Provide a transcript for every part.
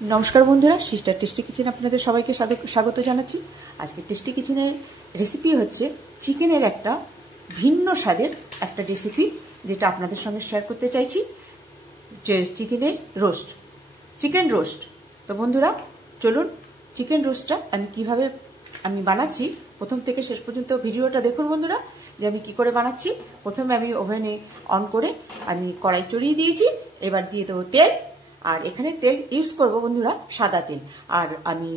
নমস্কার বন্ধুরা, sister tasty kitchen আপনাদের সবাইকে স্বাগত জানাচ্ছি। আজকে টেস্টি কিচেনের রেসিপি হচ্ছে চিকেনের একটা ভিন্ন স্বাদের একটা রেসিপি, যেটা আপনাদের সঙ্গে শেয়ার করতে চাইছি, যে চিকেন রোস্ট। তো বন্ধুরা চলুন, চিকেন রোস্টটা আমি কিভাবে বানাচ্ছি প্রথম থেকে শেষ পর্যন্ত ভিডিওটা দেখুন বন্ধুরা, যে আমি কি করে বানাচ্ছি। প্রথমে আমি ওভেনে অন করে আমি কড়াই চড়িয়ে দিয়েছি। এবার দিয়ে দেবো তেল, আর এখানে তেল ইউজ করব বন্ধুরা সাদা তেল। আর আমি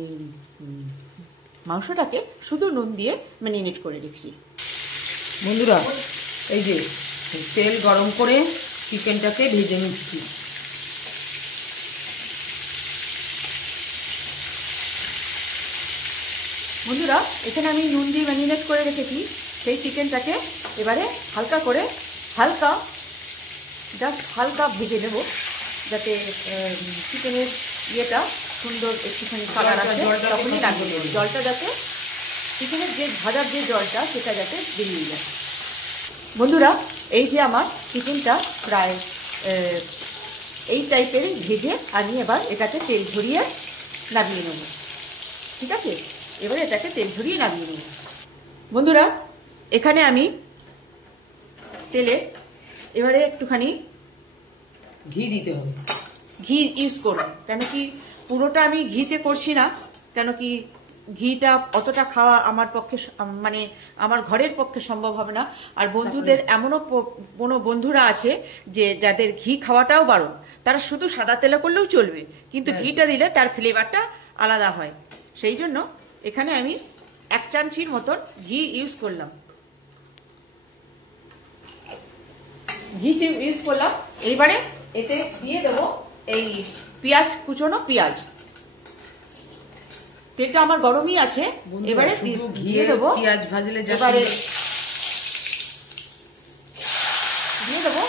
মাংসটাকে শুধু নুন দিয়ে ম্যারিনেট করে রেখেছি। বন্ধুরা এই যে তেল গরম করে চিকেনটাকে ভেজে নিচ্ছি। বন্ধুরা এখানে আমি নুন দিয়ে ম্যারিনেট করে রেখেছি সেই চিকেনটাকে এবারে হালকা ভেজে নেব, যাতে চিকেনের ইয়েটা সুন্দর একটুখানি কালার আসে। তখনই রাখবো জলটা, যাতে চিকেনের যে ভাজার যে জলটা সেটা যাতে বেরিয়ে যায়। বন্ধুরা এই যে আমার চিকেনটা প্রায় এই টাইপের ভেজে আমি এবার এটাকে তেল ঝরিয়ে নামিয়ে নেব। ঠিক আছে, এবারে এটাকে তেল ঝরিয়ে নামিয়ে নেব। বন্ধুরা এখানে আমি তেলে এবারে একটুখানি ঘি দিতে হবে, ঘি ইউজ করব। কেন কি পুরোটা আমি ঘিতে করছি না, কেন কি ঘিটা অতটা খাওয়া আমার পক্ষে মানে আমার ঘরের পক্ষে সম্ভব হবে না। আর বন্ধুদের এমনও কোনো বন্ধুরা আছে যে যাদের ঘি খাওয়াটাও বারণ, তারা শুধু সাদা তেলে করলেও চলবে, কিন্তু ঘিটা দিলে তার ফ্লেভারটা আলাদা হয়। সেই জন্য এখানে আমি 1 চামচির মতন ঘি ইউজ করলাম। এইবারে এতে দিয়ে দেবো এই পেঁয়াজ, কুচনো পেঁয়াজ। তেলটা আমার গরমই আছে, এবারে দিয়ে দেবো পেঁয়াজ ভাজলে। এবারে দিয়ে দেবো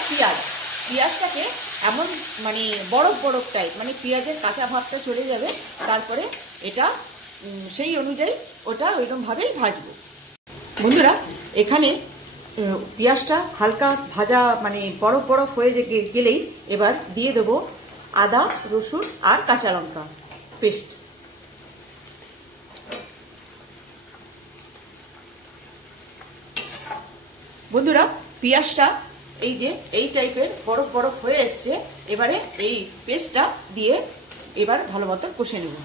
পেঁয়াজটাকে এমন মানে বরফ টাইপ, মানে পেঁয়াজের কাঁচা ভাবটা চলে যাবে, তারপরে এটা সেই অনুযায়ী ওটা ওইরকম ভাবেই ভাজবো। বন্ধুরা এখানে পেঁয়াজটা হালকা ভাজা মানে বরফ হয়ে গেলেই এবার দিয়ে দেবো আদা, রসুন আর কাঁচা লঙ্কা পেস্ট। বন্ধুরা পেঁয়াজটা এই যে এই টাইপের বরফ হয়ে এসছে, এবারে এই পেস্টটা দিয়ে এবার ভালো মতো কষে নেব।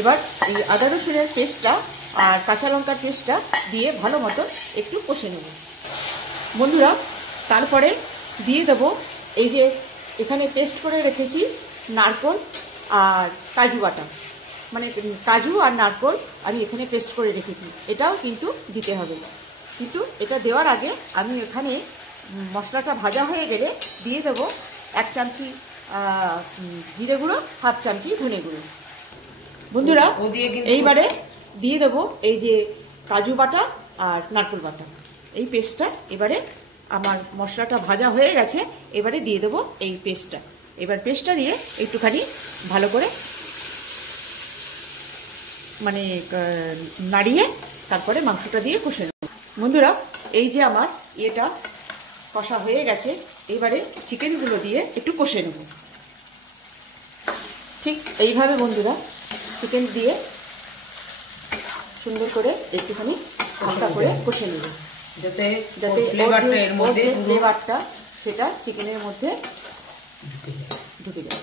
এবার এই আদা রসুনের পেস্টটা আর কাঁচা লঙ্কার পেস্টটা দিয়ে ভালো মতো একটু কষে নেব। বন্ধুরা তারপরে দিয়ে দেবো এই যে এখানে পেস্ট করে রেখেছি নারকেল আর কাজু বাটা, মানে কাজু আর নারকেল আমি এখানে পেস্ট করে রেখেছি, এটাও কিন্তু দিতে হবে। কিন্তু এটা দেওয়ার আগে আমি এখানে মশলাটা ভাজা হয়ে গেলে দিয়ে দেবো 1 চামচি জিরে গুঁড়ো, 1/2 চামচি ধনে গুঁড়ো। বন্ধুরা এইবারে দিয়ে দেবো এই যে কাজু বাটা আর নারকেল বাটা, এই পেস্টটা। এবারে আমার মশলাটা ভাজা হয়ে গেছে, এবারে দিয়ে দেবো এই পেস্টটা। এবার পেস্টটা দিয়ে একটুখানি ভালো করে মানে নাড়িয়ে তারপরে মাংসটা দিয়ে কষে নেব। বন্ধুরা এই যে আমার এটা কষা হয়ে গেছে, এবারে চিকেনগুলো দিয়ে একটু কষে নেব। ঠিক এইভাবে বন্ধুরা চিকেন দিয়ে সুন্দর করে একটুখানি হালকা করে কষে নেব, যাতে ফ্লেভারটা সেটা চিকেনের মধ্যে ঢুকে যায়।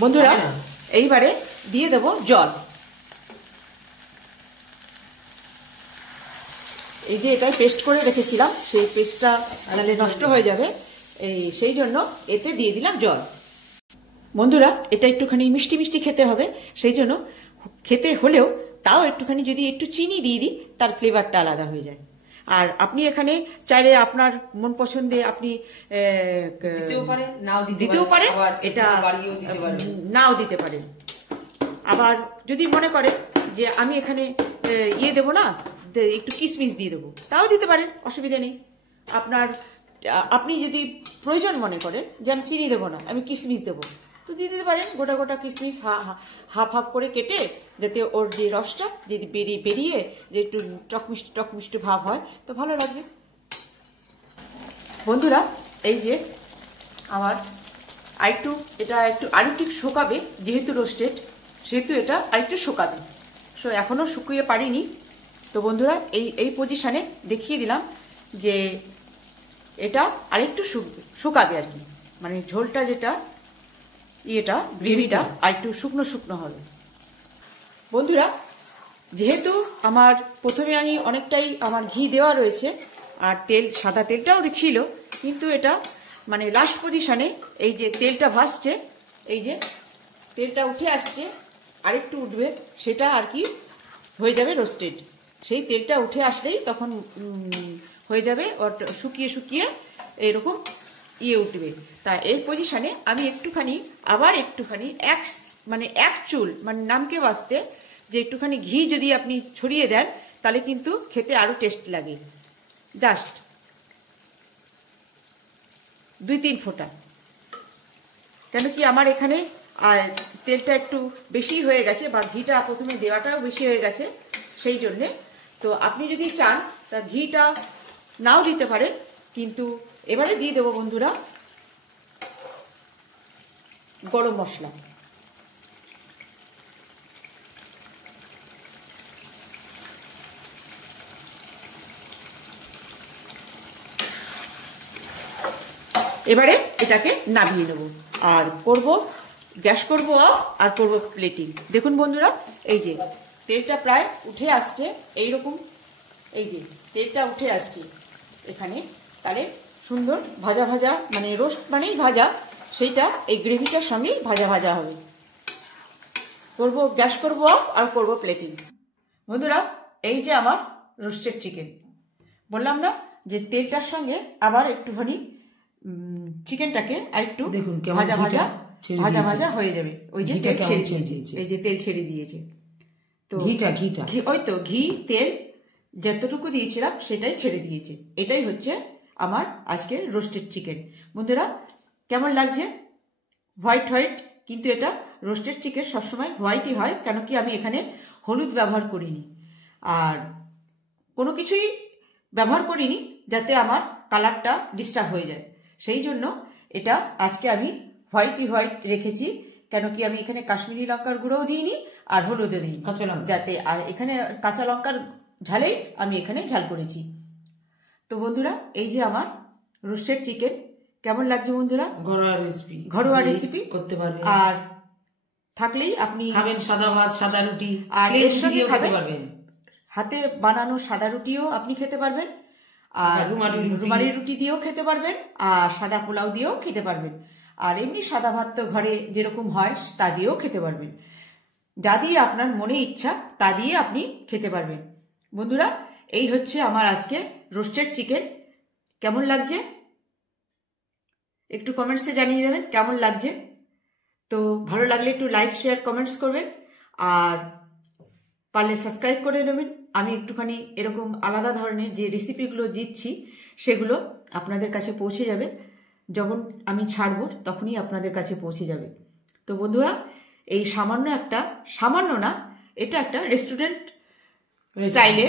বন্ধুরা এইবারে দিয়ে দেব জল। এই যে এটা পেস্ট করে রেখেছিলাম, সেই পেস্টটা নাহলে নষ্ট হয়ে যাবে, সেই জন্য এতে দিয়ে দিলাম জল। বন্ধুরা এটা একটুখানি মিষ্টি খেতে হবে, সেই জন্য খেতে হলেও তাও একটুখানি যদি একটু চিনি দিয়ে দিই, তার ফ্লেভারটা আলাদা হয়ে যায়। আর আপনি এখানে চাইলে আপনার মন পছন্দে আপনি দিতেও পারেন, এটা নাও দিতে পারেন। আবার যদি মনে করেন যে আমি এখানে ইয়ে দেবো না, একটু কিশমিশ দিয়ে দেবো, তাও দিতে পারেন, অসুবিধা নেই। আপনি যদি প্রয়োজন মনে করেন যে আমি চিনি দেবো না, আমি কিশমিশ দেবো, তো দিয়ে দিতে পারেন। গোটা কিশমিশ হাফ করে কেটে, যাতে ওর যে রসটা যদি বেরিয়ে যে একটু টক মিষ্টি ভাব হয়, তো ভালো লাগবে। বন্ধুরা এই যে আমার এটা একটু আরেকটু শুকাবে, যেহেতু রোস্টেড সেহেতু এটা আরেকটু শুকাবে। সো এখনও শুকিয়ে পারিনি। তো বন্ধুরা এই পজিশানে দেখিয়ে দিলাম যে এটা আরেকটু শুকাবে আর কি, মানে ঝোলটা যেটা গ্রেভিটা আরেকটু শুকনো শুকনো হবে। বন্ধুরা যেহেতু আমার প্রথমে আমি অনেকটাই আমার ঘি দেওয়া রয়েছে আর সাদা তেলটাও ছিল, কিন্তু এটা মানে লাস্ট পজিশনে এই যে তেলটা ভাসছে, এই যে তেলটা উঠে আসছে, আরেকটু উঠবে, সেটা আর কি হয়ে যাবে রোস্টেড। সেই তেলটা উঠে আসলেই তখন হয়ে যাবে, শুকিয়ে শুকিয়ে এরকম উঠবে। তা এই পজিশনে আমি আবার একটুখানি এক চুল মানে নামকে বাঁচতে যে একটুখানি ঘি যদি আপনি ছড়িয়ে দেন তাহলে কিন্তু খেতে আরও টেস্ট লাগে। জাস্ট 2-3 ফোঁটা, কেন কি আমার এখানে তেলটা একটু বেশি হয়ে গেছে বা ঘিটা প্রথমে দেওয়াটাও বেশি হয়ে গেছে, সেই জন্যে। তো আপনি যদি চান তা ঘিটা নাও দিতে পারেন, কিন্তু এবারে দিয়ে দেবো বন্ধুরা গরম মশলা। এবারে এটাকে নামিয়ে নেব আর গ্যাস করব অফ আর করব প্লেটিং। দেখুন বন্ধুরা এই যে তেলটা প্রায় উঠে আসছে, এইরকম এই যে তেলটা উঠে আসছে এখানে, তাহলে সুন্দর ভাজা ভাজা, মানে রোস্ট মানেই ভাজা, সেইটা এই গ্রেভিটার সঙ্গেই ভাজা ভাজা হবে। গ্যাস করব অফ আর করব প্লেটিং। বন্ধুরা এই যে আমার রোস্টেড চিকেন, বললাম না যে তেলটার সঙ্গে আবার একটুখানি চিকেনটাকে আরেকটু ভাজা ভাজা ভাজা ভাজা হয়ে যাবে। ওই যে তেল ছেড়ে দিয়েছে, এই যে তেল ছেড়ে দিয়েছে, তো ওই তো ঘি তেল যতটুকু দিয়েছিলাম সেটাই ছেড়ে দিয়েছে। এটাই হচ্ছে আমার আজকের রোস্টেড চিকেন। বন্ধুরা কেমন লাগছে? হোয়াইট, কিন্তু এটা রোস্টেড চিকেন সবসময় হোয়াইটই হয়, কেন কি আমি এখানে হলুদ ব্যবহার করিনি আর কোনো কিছুই ব্যবহার করিনি যাতে আমার কালারটা ডিস্টার্ব হয়ে যায়, সেই জন্য এটা আজকে আমি হোয়াইট রেখেছি। কেন কি আমি এখানে কাশ্মীরি লঙ্কার গুঁড়োও দিইনি আর হলুদও দিই কাঁচা লঙ্কা, যাতে আর এখানে কাঁচা লঙ্কার ঝালেই আমি এখানে ঝাল করেছি। তো বন্ধুরা এই যে আমার রোস্টেড চিকেন কেমন লাগছে বন্ধুরা? ঘরোয়া রেসিপি করতে পারবেন, আর থাকলেই আপনি খাবেন সাদা ভাত, সাদা রুটি, আর এর সঙ্গে খেতে পারবেন হাতে বানানো সাদা রুটিও আপনি খেতে পারবেন, আর রুমালি রুটি দিয়েও খেতে পারবেন, আর সাদা পোলাও দিয়েও খেতে পারবেন, আর এমনি সাদা ভাত তো ঘরে যেরকম হয় তা দিয়েও খেতে পারবেন। যা দিয়ে আপনার মনে ইচ্ছা তা দিয়ে আপনি খেতে পারবেন। বন্ধুরা এই হচ্ছে আমার আজকে রোস্টেড চিকেন। কেমন লাগছে একটু কমেন্টসে জানিয়ে দেবেন কেমন লাগছে। তো ভালো লাগলে একটু লাইক শেয়ার কমেন্টস করবেন, আর পারলে সাবস্ক্রাইব করে নেবেন। আমি একটুখানি এরকম আলাদা ধরনের যে রেসিপিগুলো দিচ্ছি সেগুলো আপনাদের কাছে পৌঁছে যাবে, যখন আমি ছাড়বো তখনই আপনাদের কাছে পৌঁছে যাবে। তো বন্ধুরা এই সামান্য না, এটা একটা রেস্টুরেন্ট স্টাইলে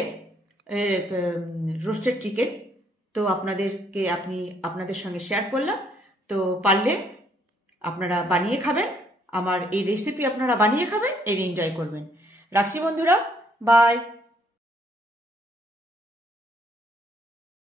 রোস্টেড চিকেন। তো আপনাদের সঙ্গে শেয়ার করলাম। তো পারলে আপনারা বানিয়ে খাবেন, আমার এই রেসিপি আপনারা বানিয়ে খাবেন, এর এনজয় করবেন। রাখছি বন্ধুরা, বাই।